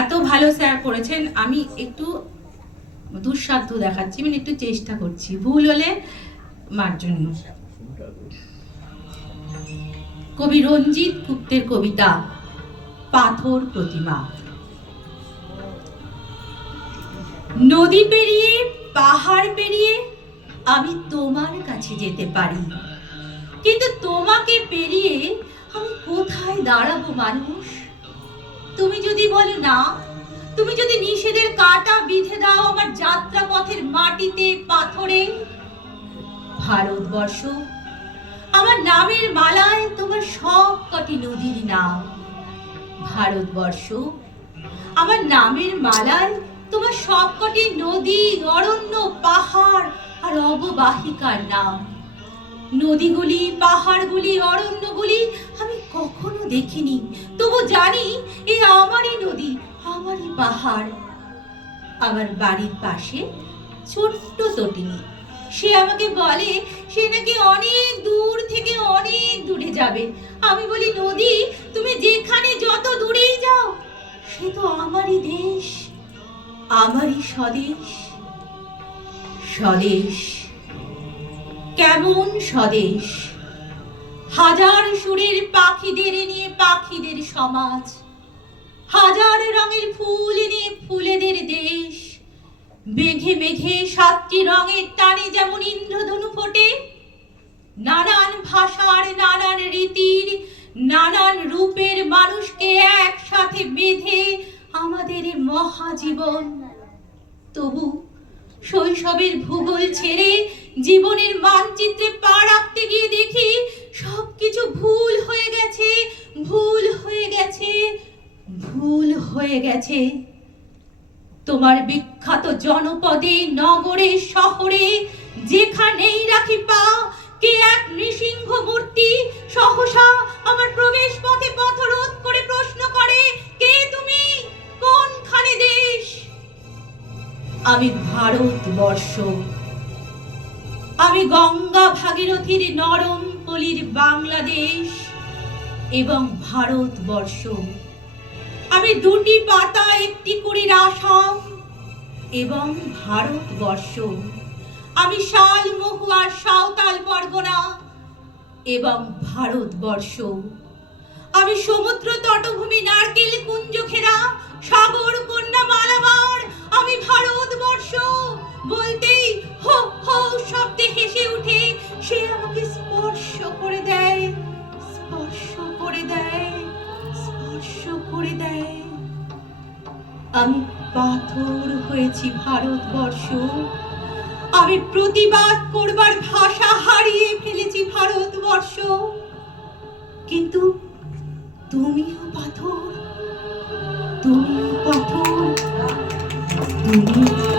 এত ভালো স্যার করেছেন, আমি একটু দুঃসাধ্য দেখাচ্ছি মানে একটু চেষ্টা করছি। ভুল হলে মার্জনীয়। কবি রঞ্জিত গুপ্তের কবিতা, পাথর প্রতিমা। নদী পেরিয়ে, পাহাড় পেরিয়ে, আমি তোমার কাছে যেতে পারি। কিন্তু তোমাকে পেরিয়ে আমি কোথায় দাঁড়াবো মানুষ? তুমি যদি বলো না, তুমি যদি নিষেধের কাটা বিধে দাও আমার যাত্রা পথের মাটিতে, পাথরে, ভারতবর্ষ, আমার নামের মালায় তোমার সব কটি নদীর নাম। ভারতবর্ষ, আমার নামের মালায় তোমার সবকটি নদী, অরণ্য, পাহাড় আর অববাহিকার নাম। নদীগুলি, পাহাড়গুলি, অরণ্যগুলি আমি দেখিনি। তবু জানি এ আমারই নদী, আমারই পাহাড়। আমার বাড়ির পাশে ছোট্ট তটিনী সে আমাকে বলে, সে নাকি অনেক দূর থেকে অনেক দূরে যাবে। আমি বলি, নদী, তুমি যেখানে যত দূরেই যাও, সে তো আমারই দেশ, আমারই স্বদেশ স্বদেশ। কেমন স্বদেশ? হাজার সুরের পাখিদের নিয়ে পাখিদের সমাজ, হাজার রঙের ফুল নিয়ে ফুলেদের দেশ, মেঘে মেঘে সাতটি রঙের টানে যেমন ইন্দ্রধনু ফোটে, নানান ভাষার নানান রীতির, নানান রূপের মানুষকে একসাথে বেঁধে আমাদের মহাজীবন। তবু শৈশবের ভূগোল ছেড়ে জীবনের মানচিত্রে পা ভুল হয়ে গেছে। তোমার বিখ্যাত জনপদে, নগরে, শহরে, যেখানেই রাখি পা, কে এক নৃসিংহ মূর্তি, সহসা আমার প্রবেশ পথে পথরোধ করে প্রশ্ন করে, কে তুমি? কোনখানে দেশ? আমি ভারতবর্ষ। আমি গঙ্গা ভাগীরথীর নরম পলির বাংলাদেশ এবং ভারতবর্ষ। আমি দুটি পাতা, একটি কুড়ির আসাম এবং ভারতবর্ষ। আমি শাল মহুয়ার সাঁওতাল পরগনা এবং ভারতবর্ষ। আমি সমুদ্র তটভূমি, নারকেল কুঞ্জ ঘেরা, সাগর কন্যা মালাবার আমি ভারতবর্ষ বলতেই হো হো শব্দে হেসে উঠে, সে আমাকে স্পর্শ করে দেয়, স্পর্শ আমি পাথর হয়েছি ভারতবর্ষ। আমি প্রতিবাদ করবার ভাষা হারিয়ে ফেলেছি ভারতবর্ষ। কিন্তু তুমিও পাথর তুমিও পাথর তুমি